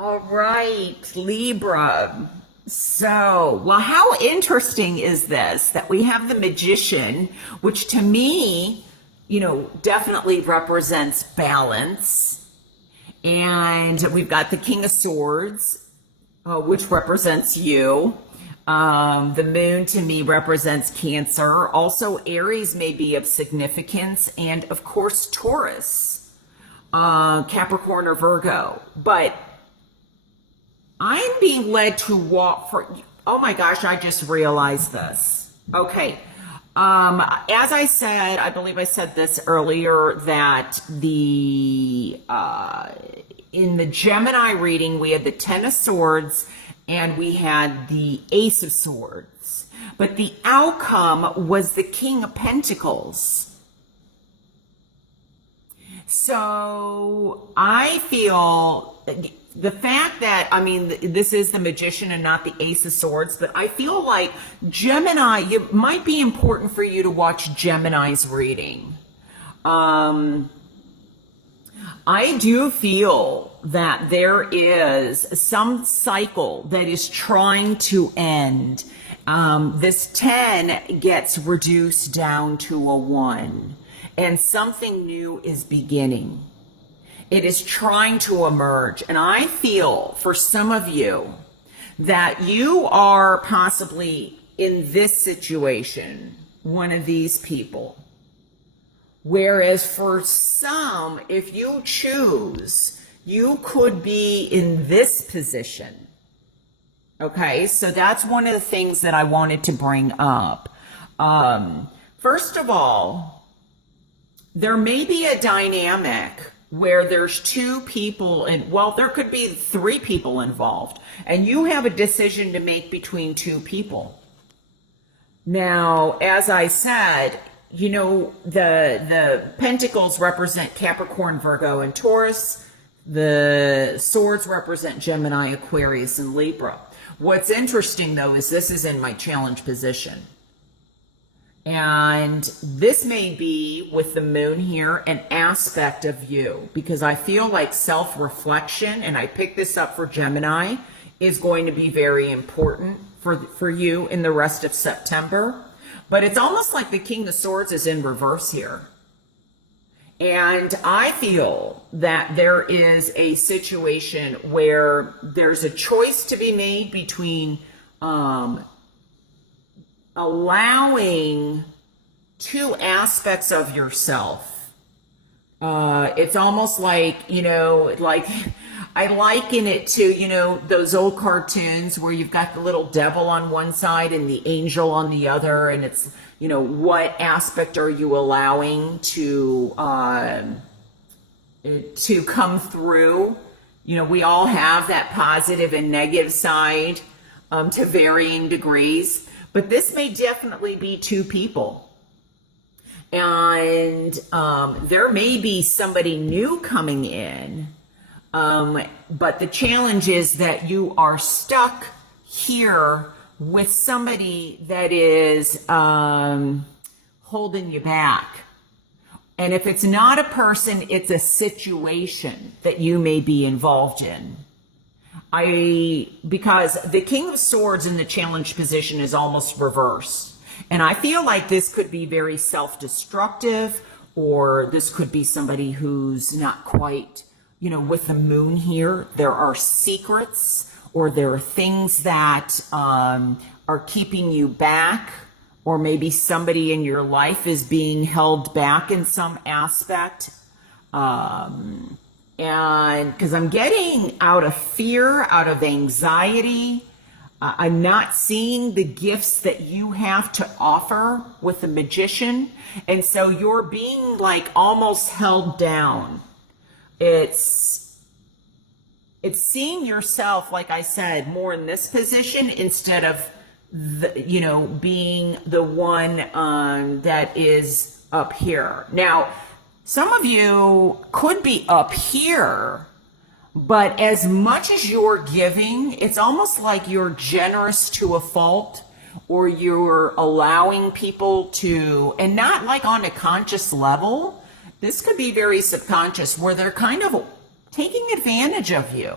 All right, Libra. So, well, how interesting is this that we have the Magician, which to me, definitely represents balance. And we've got the King of Swords, which represents you. The moon to me represents Cancer. Also, Aries may be of significance. And of course, Taurus, Capricorn or Virgo. But I'm being led to walk for, oh my gosh, I just realized this. Okay. As I said, I believe I said this earlier, that in the Gemini reading, we had the Ten of Swords and we had the Ace of Swords. But the outcome was the King of Pentacles. So I feel the fact that, this is the Magician and not the Ace of Swords, but I feel like Gemini, it might be important for you to watch Gemini's reading. I do feel that there is some cycle that is trying to end. This 10 gets reduced down to a 1, and something new is beginning. It is trying to emerge. And I feel for some of you that you are possibly in this situation, one of these people. Whereas for some, if you choose, you could be in this position. Okay, so that's one of the things that I wanted to bring up. First of all, there may be a dynamic where there's two people, and well, there could be three people involved, and you have a decision to make between two people. Now, as I said, the Pentacles represent Capricorn, Virgo, and Taurus. The Swords represent Gemini, Aquarius, and Libra. What's interesting, though, is this is in my challenge position. And this may be, with the moon here, an aspect of you, because I feel like self-reflection, and I picked this up for Gemini, is going to be very important for you in the rest of September. But it's almost like the King of Swords is in reverse here. And I feel that there is a situation where there's a choice to be made between allowing two aspects of yourself. It's almost like, I liken it to, those old cartoons where you've got the little devil on one side and the angel on the other. And it's, what aspect are you allowing to come through? We all have that positive and negative side to varying degrees. But this may definitely be two people. And there may be somebody new coming in. But the challenge is that you are stuck here with somebody that is holding you back. And if it's not a person, it's a situation that you may be involved in. Because the King of Swords in the challenge position is almost reverse. And I feel like this could be very self-destructive, or this could be somebody who's not quite, with the moon here, there are secrets, or there are things that are keeping you back, or maybe somebody in your life is being held back in some aspect. And because I'm getting out of fear, out of anxiety, I'm not seeing the gifts that you have to offer with the Magician. And so you're being like almost held down. It's seeing yourself, like I said, more in this position instead of, being the one that is up here. Now, some of you could be up here, but as much as you're giving, it's almost like you're generous to a fault, or you're allowing people to, and not like on a conscious level. This could be very subconscious, where they're kind of taking advantage of you.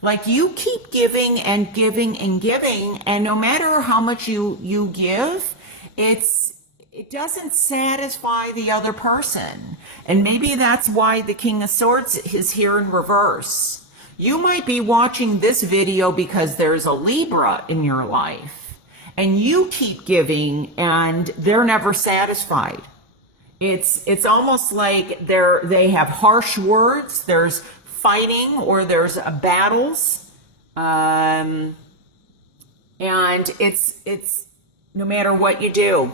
Like you keep giving and giving and giving, and no matter how much you give, it doesn't satisfy the other person. And maybe that's why the King of Swords is here in reverse. You might be watching this video because there's a Libra in your life, and you keep giving and they're never satisfied. It's almost like they have harsh words. There's fighting, or there's battles, and it's no matter what you do,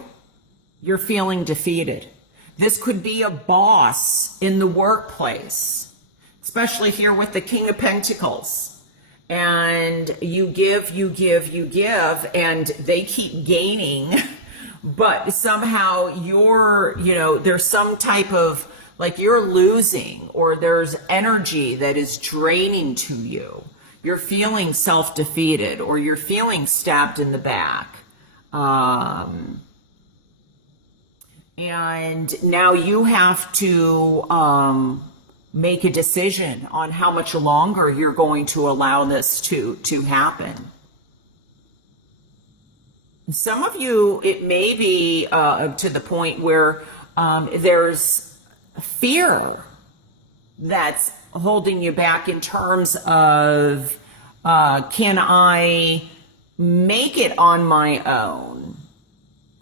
you're feeling defeated. This could be a boss in the workplace, especially here with the King of Pentacles, and you give, and they keep gaining, but somehow there's some type of, like you're losing, or there's energy that is draining to you. You're feeling self-defeated, or you're feeling stabbed in the back. And now you have to make a decision on how much longer you're going to allow this to happen. Some of you, it may be to the point where there's fear that's holding you back in terms of, can I make it on my own?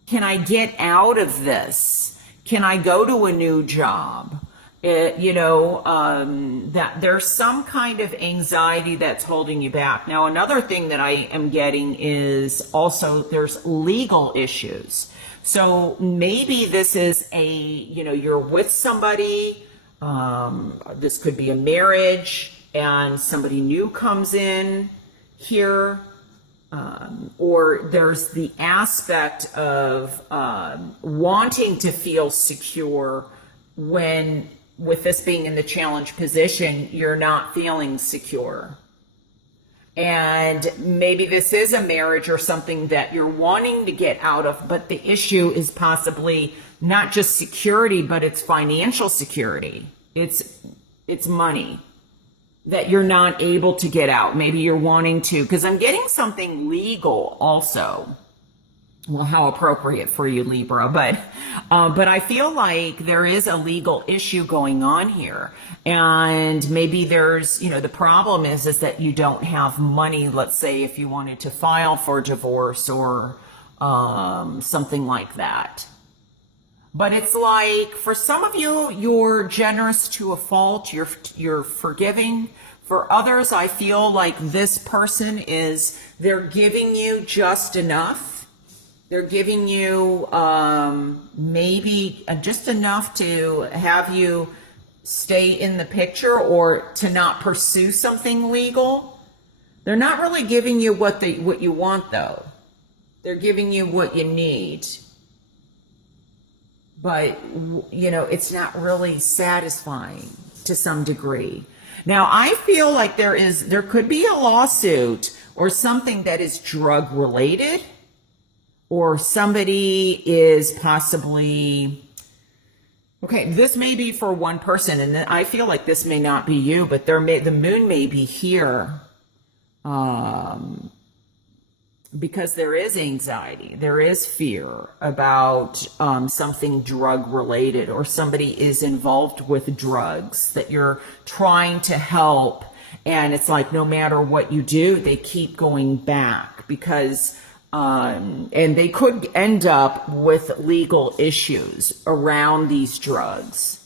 Can I get out of this? Can I go to a new job? That there's some kind of anxiety that's holding you back. Now, another thing that I am getting is also there's legal issues. So maybe this is you're with somebody, this could be a marriage, and somebody new comes in here, or there's the aspect of wanting to feel secure when, with this being in the challenge position, you're not feeling secure. And maybe this is a marriage or something that you're wanting to get out of, but the issue is possibly not just security, but it's financial security. It's money that you're not able to get out. Maybe you're wanting to, because I'm getting something legal also. Well, how appropriate for you, Libra, but I feel like there is a legal issue going on here, and maybe there's, the problem is that you don't have money. Let's say if you wanted to file for divorce or something like that. But it's like, for some of you, you're generous to a fault. You're forgiving. For others, I feel like this person they're giving you just enough. They're giving you maybe just enough to have you stay in the picture, or to not pursue something legal. They're not really giving you what you want, though. They're giving you what you need. But, it's not really satisfying to some degree. Now, I feel like there could be a lawsuit or something that is drug related, or somebody is possibly, okay, this may be for one person, and I feel like this may not be you, but the moon may be here, because there is anxiety, there is fear about something drug related, or somebody is involved with drugs that you're trying to help, and it's like no matter what you do, they keep going back because and they could end up with legal issues around these drugs.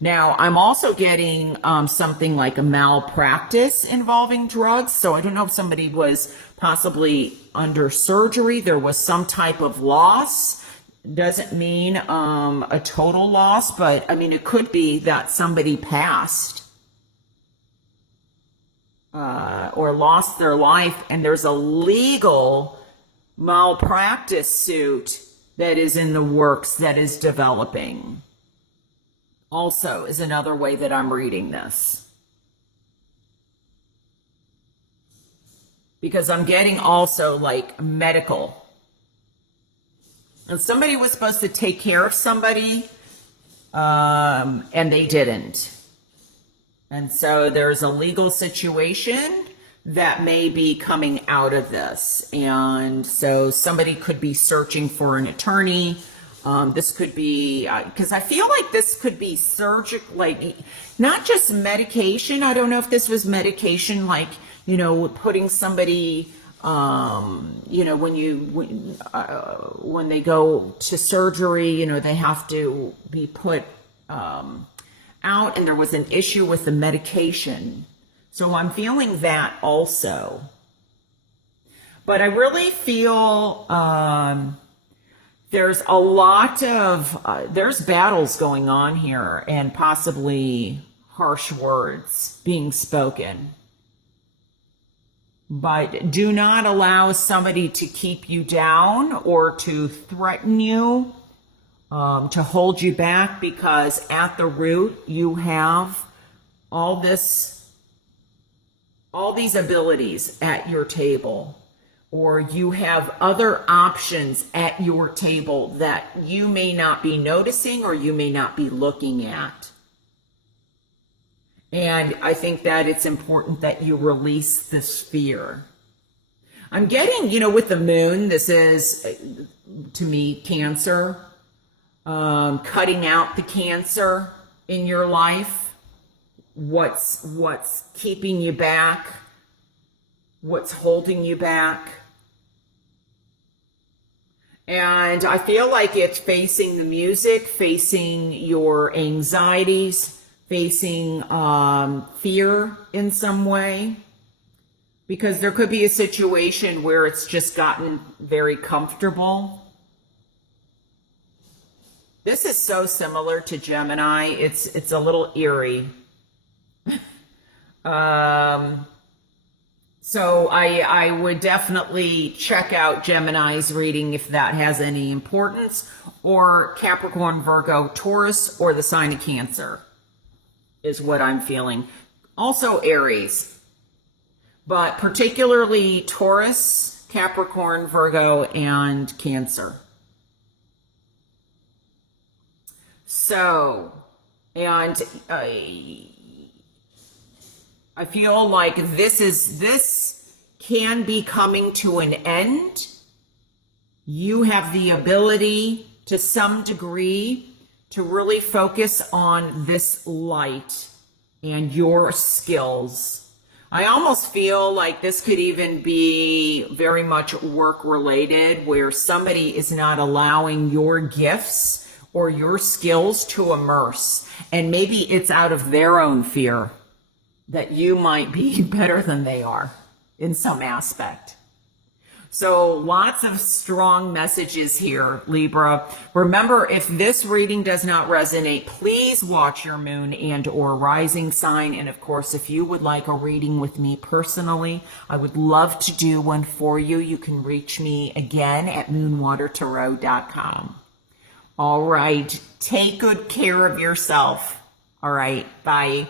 Now, I'm also getting something like a malpractice involving drugs. So I don't know if somebody was possibly under surgery. There was some type of loss. Doesn't mean a total loss, but I mean, it could be that somebody passed or lost their life, and there's a legal malpractice suit that is in the works, that is developing. Also is another way that I'm reading this. Because I'm getting also like medical. And somebody was supposed to take care of somebody, and they didn't. And so there's a legal situation that may be coming out of this. And so somebody could be searching for an attorney. This could be, because I feel like this could be surgical, like not just medication. I don't know if this was medication, like, you know, putting somebody, you know, when they go to surgery, you know, they have to be put out, and there was an issue with the medication. So I'm feeling that also. But I really feel there's a lot of, there's battles going on here and possibly harsh words being spoken. But do not allow somebody to keep you down or to threaten you, to hold you back, because at the root you have all these abilities at your table, or you have other options at your table that you may not be noticing or you may not be looking at. And I think that it's important that you release this fear. I'm getting, you know, with the moon, this is, to me, Cancer, cutting out the cancer in your life. What's keeping you back? What's holding you back? And I feel like it's facing the music, facing your anxieties, facing fear in some way, because there could be a situation where it's just gotten very comfortable. This is so similar to Gemini. It's a little eerie. So I would definitely check out Gemini's reading if that has any importance, or Capricorn, Virgo, Taurus, or the sign of Cancer is what I'm feeling. Also Aries, but particularly Taurus, Capricorn, Virgo, and Cancer. So, and I feel like this can be coming to an end. You have the ability to some degree to really focus on this light and your skills. I almost feel like this could even be very much work related, where somebody is not allowing your gifts or your skills to immerse. And maybe it's out of their own fear that you might be better than they are in some aspect. So lots of strong messages here, Libra. Remember, if this reading does not resonate, please watch your moon and or rising sign. And of course, if you would like a reading with me personally, I would love to do one for you. You can reach me again at moonwatertarot.com. All right. Take good care of yourself. All right. Bye.